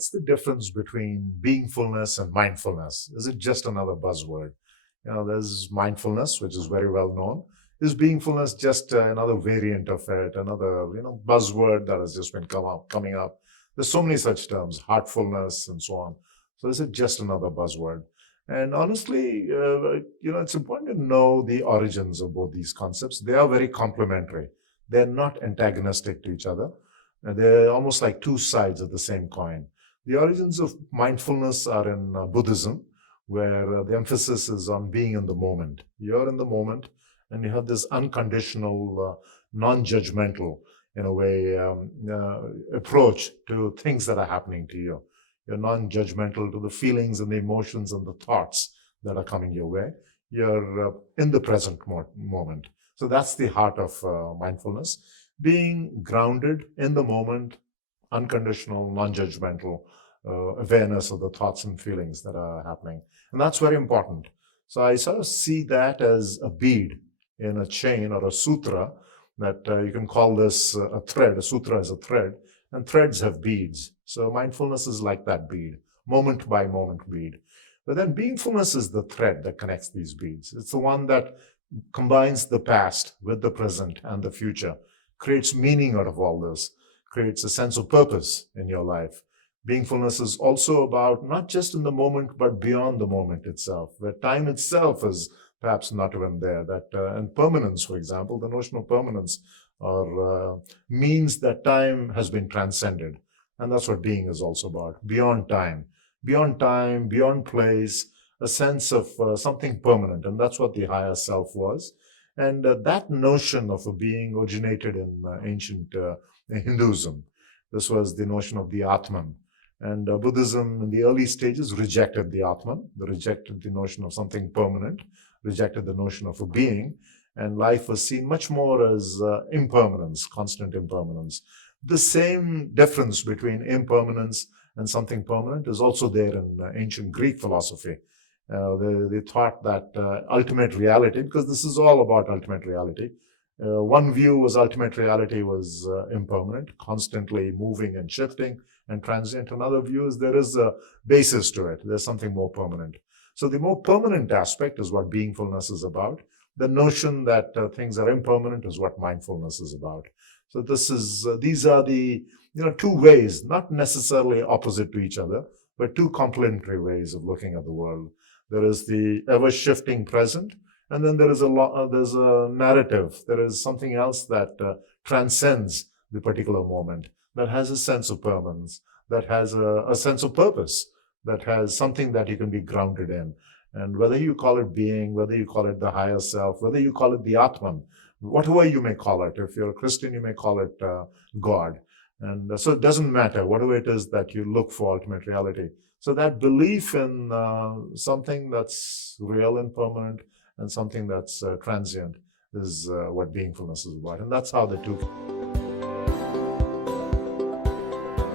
what's the difference between beingfulness and mindfulness? Is it just another buzzword? There's mindfulness, which is very well known. Is beingfulness just another variant of it, another buzzword that has just been coming up? There's so many such terms, heartfulness and so on. So is it just another buzzword? And honestly, it's important to know the origins of both these concepts. They are very complementary. They're not antagonistic to each other. They're almost like two sides of the same coin. The origins of mindfulness are in Buddhism, where the emphasis is on being in the moment. You're in the moment, and you have this unconditional, non-judgmental, in a way, approach to things that are happening to you. You're non-judgmental to the feelings and the emotions and the thoughts that are coming your way. You're in the present moment. So that's the heart of mindfulness. Being grounded in the moment, unconditional, non-judgmental awareness of the thoughts and feelings that are happening. And that's very important. So I sort of see that as a bead in a chain or a sutra, that you can call this a thread. A sutra is a thread, and threads have beads. So mindfulness is like that bead, moment by moment bead. But then beingfulness is the thread that connects these beads. It's the one that combines the past with the present and the future, creates meaning out of all this, creates a sense of purpose in your life. Beingfulness is also about not just in the moment, but beyond the moment itself, where time itself is perhaps not even there. And permanence, for example, the notion of permanence means that time has been transcended. And that's what being is also about, beyond time, beyond place, a sense of something permanent. And that's what the higher self was. And that notion of a being originated in ancient Hinduism. This was the notion of the Atman. And Buddhism in the early stages rejected the Atman. They rejected the notion of something permanent, rejected the notion of a being. And life was seen much more as impermanence, constant impermanence. The same difference between impermanence and something permanent is also there in ancient Greek philosophy. They thought that ultimate reality, because this is all about ultimate reality. One view was ultimate reality was impermanent, constantly moving and shifting and transient. Another view is there is a basis to it. There's something more permanent. So the more permanent aspect is what beingfulness is about. The notion that things are impermanent is what mindfulness is about. So these are the two ways, not necessarily opposite to each other, but two complementary ways of looking at the world. There is the ever-shifting present, and then there's a narrative. There is something else that transcends the particular moment, that has a sense of permanence, that has a sense of purpose, that has something that you can be grounded in. And whether you call it being, whether you call it the higher self, whether you call it the Atman, whatever you may call it. If you're a Christian, you may call it God. And so it doesn't matter whatever it is that you look for ultimate reality. So that belief in something that's real and permanent and something that's transient is what beingfulness is about. And that's how the two